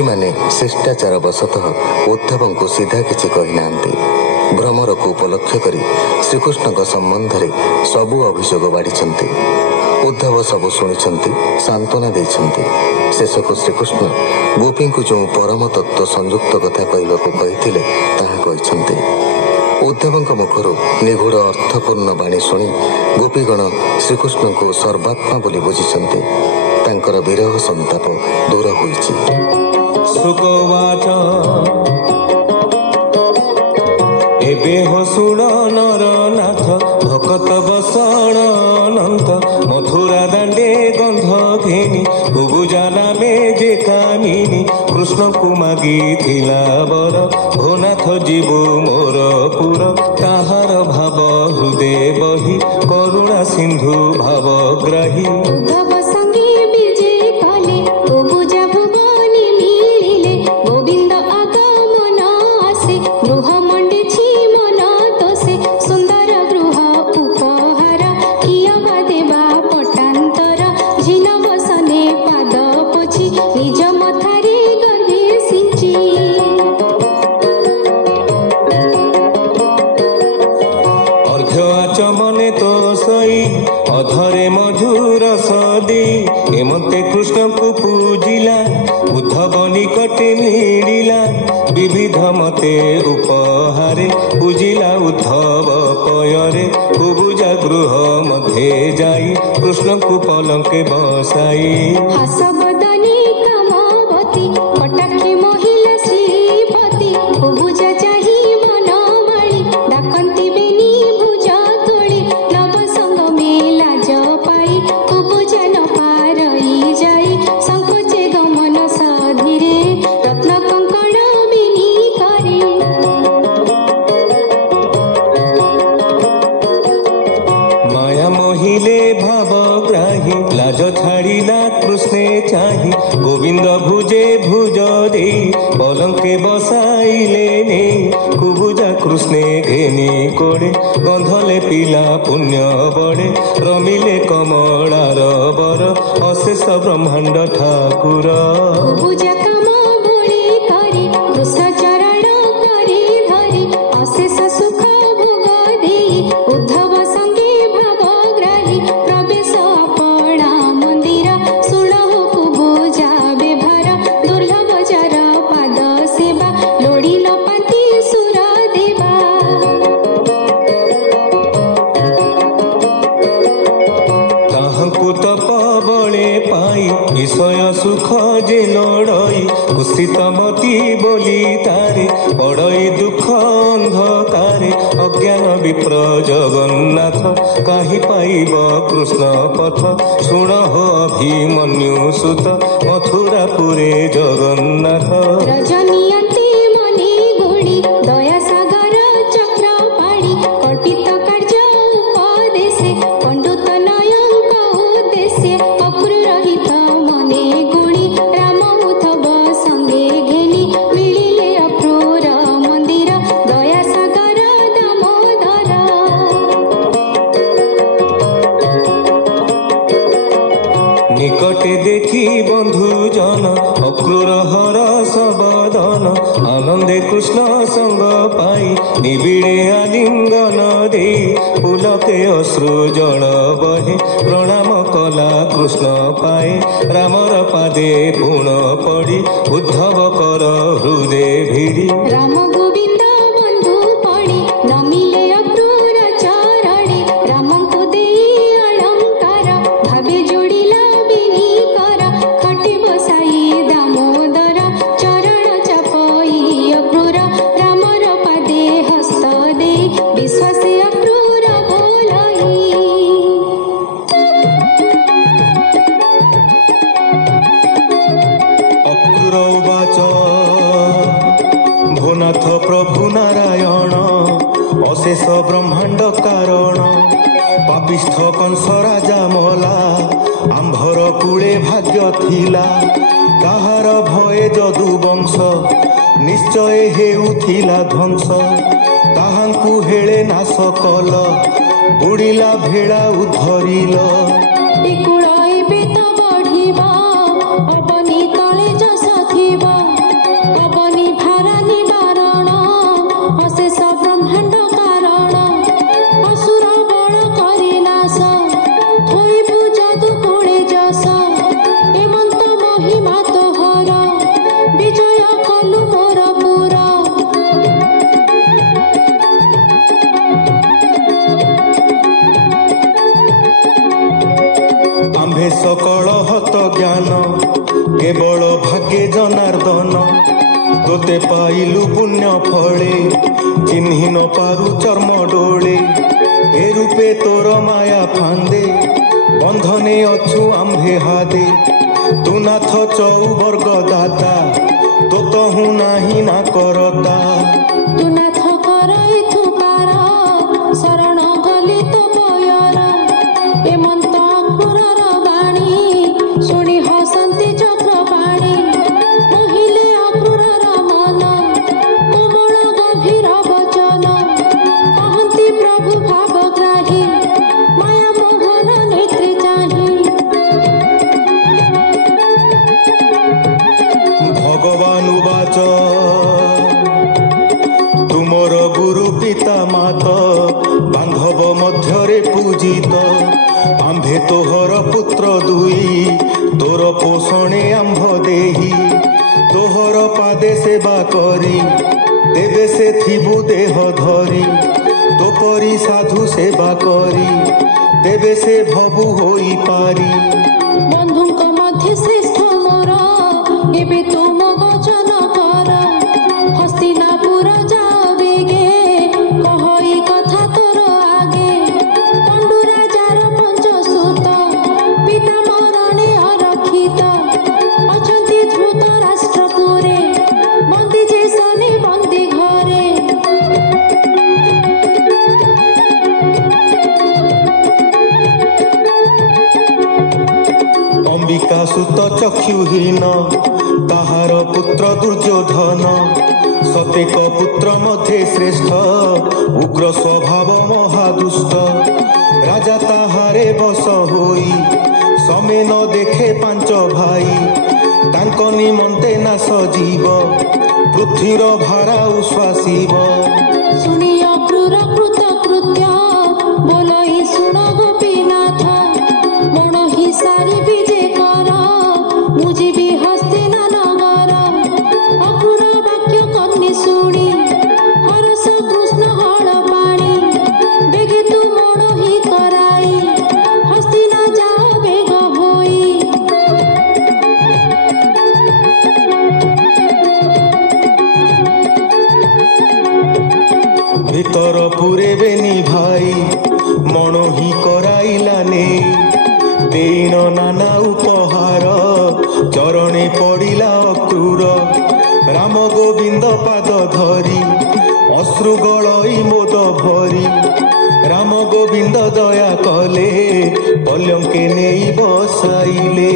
गोपी माने शिष्टाचार वशतः उद्धव को सीधा किसी कहना भ्रमर को उपलक्ष्य कर श्रीकृष्ण संबंध में सबू अभियोग बाढ़ी उद्धव सबू शुणी सांत्वना देते शेष को श्रीकृष्ण गोपी को जो परम तत्व संयुक्त कथा कहते उद्धव मुखर निगूढ़ अर्थपूर्ण बाणी शुणी गोपीगण श्रीकृष्ण को सर्वात्मा बोली बुझी विरह संताप दूर होइछि। एबे हो सुण नरनाथ भकत बसण अनंत मथुरा दांडे गंध घेनी बुबुजा नामे जे कामिनी कृष्ण को मागी थिला बर भोनाथ जीव मोर पुर ताहार भाव हृदय बही करुणा सिंधु भावग्राही अधरे मधुर सदी एमते कृष्ण को पूजिला उद्धव निकटे नीड़िला विविध मते उपहारे पूजिला उद्धव पयरे कुबुजा गृह मध्ये जाई कृष्ण को पलंके बसाई हसबदनी कामवती कटाक्षी महिला श्रीपति कुबुजा चाही मनमाली डाकंती बेनी भुजा तोड़ी नव संग मेला जपाई कुबुजा न पारई जाई संकोचे गमन साधिरे रत्न कंकण बेनी करे माया मोहिले भावग्राही लाज छाड़िला कृष्णे चाही गोविंद भुजे भुज दे पलंके बसाइले ने कुबुजा कृष्णे घेनी कोड़े गंधले पिला पुण्य बड़े रमिले कमलार बर अशेष ब्रह्मांड ठाकुर कुबुजा काम भोळे करे कृष्ण चरण करे धरे अशेष सुख भोग देई उद्धव संगे भावग्राही प्रवेश अपना मंदिर सुणहु कुबुजा बेभार दुर्लभ जर पाद सेवा लोड़ी न पाती सुर देवा ताहंकु तप बळे पाई विषय सुख जे लड़ई कुसित मती बोली तारे पड़ई दुख अंधकारे अज्ञान विप्र जगन्नाथ काहि पाइब कृष्ण पथ शुण हो अभिमन्यु सुत मथुरापुरे जगन्नाथ रजनीयन्ते मने गोड़ी दया सागर चक्र पाड़ी कल्पित कार्य उपदेशे पंडित नयंक उद्देश्य अक्रूर रहित मने गुणी राम उद्धव संगे घेनी मिलिले अक्रूर मंदिर दया सागर दामोदर निकटे देखी बंधु जन अक्रूर हर सबदन आनंदे कृष्ण संग पाई निबिड़े आलिंगन दे पुलके अश्रु जल बहे प्रणाम कला कृष्ण पाए रामर पादे पुण पड़ी उद्धव कर हृदय भिड़ी राम गोविंद बंधु पड़ी नमिले अक्रूर चरणे रामंको देई अलंकार भावे जोड़िला बेनी कर खटे बसाई दामोदर चरण चापई अक्रूर रामर पादे हस्त दे विश्वासे अक्रूर बोलाई अक्रूर उवाच भोनाथ प्रभु नारायण अशेष ब्रह्मांड कारण पापिष्ठ कंस राजा मला आंभर कूले भाग्य थिला ताहार भये जदु वंश निश्चय हेउथिला ध्वंस ताहांकु हेळे नाश कल बुड़िला भेड़ा उद्धरिल टिकुड़ा एबे तो बढ़िबा अबनी तले जस थिबा ଅଶେଷ କଳହତ ଜ୍ଞାନ କେବଳ ଭାଗ୍ୟେ ଜନାର୍ଦ୍ଦନ ତୋତେ ପାଇଲୁ ପୁଣ୍ୟ ଫଳେ ଚିହ୍ନି ନ ପାରୁ ଚର୍ମ ଡୋଳେ ଏ ରୂପେ ତୋର ମାୟା ଫାନ୍ଦେ ବନ୍ଧନେ ଅଛୁ ଆମ୍ଭେ ହାଦେ ତୁ ନାଥ ଚଉବର୍ଗ ଦାତା ତୋ ତହୁଁ ନାହିଁ ନା କରତା ତୁ ନାଥ କରଇଥୁ ପାର ଶରଣ ଗଲି ତୋ ପୟର ଏ ମନ୍ତ ଅକ୍ରୁରର ବାଣୀ ଶୁଣି ହସନ୍ତି ଚକ୍ରପାଣି କହିଲେ ଅକ୍ରୁରର ମନ କୋମଳ ଗଭୀର ବଚନ କହନ୍ତି ପ୍ରଭୁ ଭାବଗ୍ରାହୀ ମାୟା ମୋହନ ନେତ୍ରୀ ଚାହିଁ ଭଗବାନ ଉବାଚ ତୁମର ଗୁରୁ ପିତା ମାତ ବାନ୍ଧବ ମଧ୍ୟରେ ପୂଜିତ ଆମ୍ଭେ ତୋହର ପୁତ୍ର ଦୁଇ ତୋର ପୋଷଣେ ଆମ୍ଭ ଦେହି ତୋହର ପାଦେ ସେବା କରି ତେବେ ସେ ଥିବୁ ଦେହ ଧରି ତୋପରି ସାଧୁ ସେବା କରି ତେବେ ସେ ଭବୁ ହୋଇପାରି ବନ୍ଧୁଙ୍କ ମଧ୍ୟ ଶ୍ରେଷ୍ଠ ମୋର ଏବେ ତୁମ ବଚନ କର ହସ୍ତିନାପୁର ଯାଅ ବେଗେ କହଇ କଥା ତୋର ଆଗେ ପଣ୍ଡୁ ରାଜାର ପଞ୍ଚସୁତ ପିତା ମରଣେ ଅରକ୍ଷିତ ଅଛନ୍ତି ଧୃତ ରାଷ୍ଟ୍ରପୁରେ ବନ୍ଦୀ ଯେ ଶନି ବନ୍ଦୀ ଘରେ ଅମ୍ବିକା ସୁତ ଚକ୍ଷୁହୀନ ତାହାର ପୁତ୍ର ଦୁର୍ଯ୍ୟୋଧନ ସତେକ ପୁତ୍ର ମଧ୍ୟ ଶ୍ରେଷ୍ଠ ଉଗ୍ର ସ୍ୱଭାବ ମହାଦୁଷ୍ଟ ରାଜା ତାହାରେ ବଶ ହୋଇ ସମେ ନ ଦେଖେ ପାଞ୍ଚ ଭାଇ ତାଙ୍କ ନିମନ୍ତେ ନାଶ ଜୀବ ପୃଥ୍ୱୀର ଭାରା ଉଶ୍ୱାସିବ ଶୁଣି ଅକ୍ରୁର କୃତ କୃତ୍ୟ ବୋଲଇ ଶୁଣ ଗୋପୀନାଥ ମଣ ହି ସାରି ବିଜେ କର ମୁଁ ଯିବି ହସ୍ତିନା ନଗର ଅକ୍ରୁର ବାକ୍ୟ କନ୍ନି ଶୁଣି ହରସ କୃଷ୍ଣ ହଳ ପାଣି ବେଗେ ତୁ ମଣ ହି କରାଇ ହସ୍ତିନା ଯାଅ ବେଗ ହୋଇ ভিতর পুরে বেনি ভাই মন হি কৰাইলা নেই দেইন নানা উপহার চরণে পড়িলা অক্রূর রাম গোবিন্দ পাদ ধরি অশ্রু গলই মোদ ভরি রাম গোবিন্দ দয়া কলে পলঙ্কে নেই বসাইলে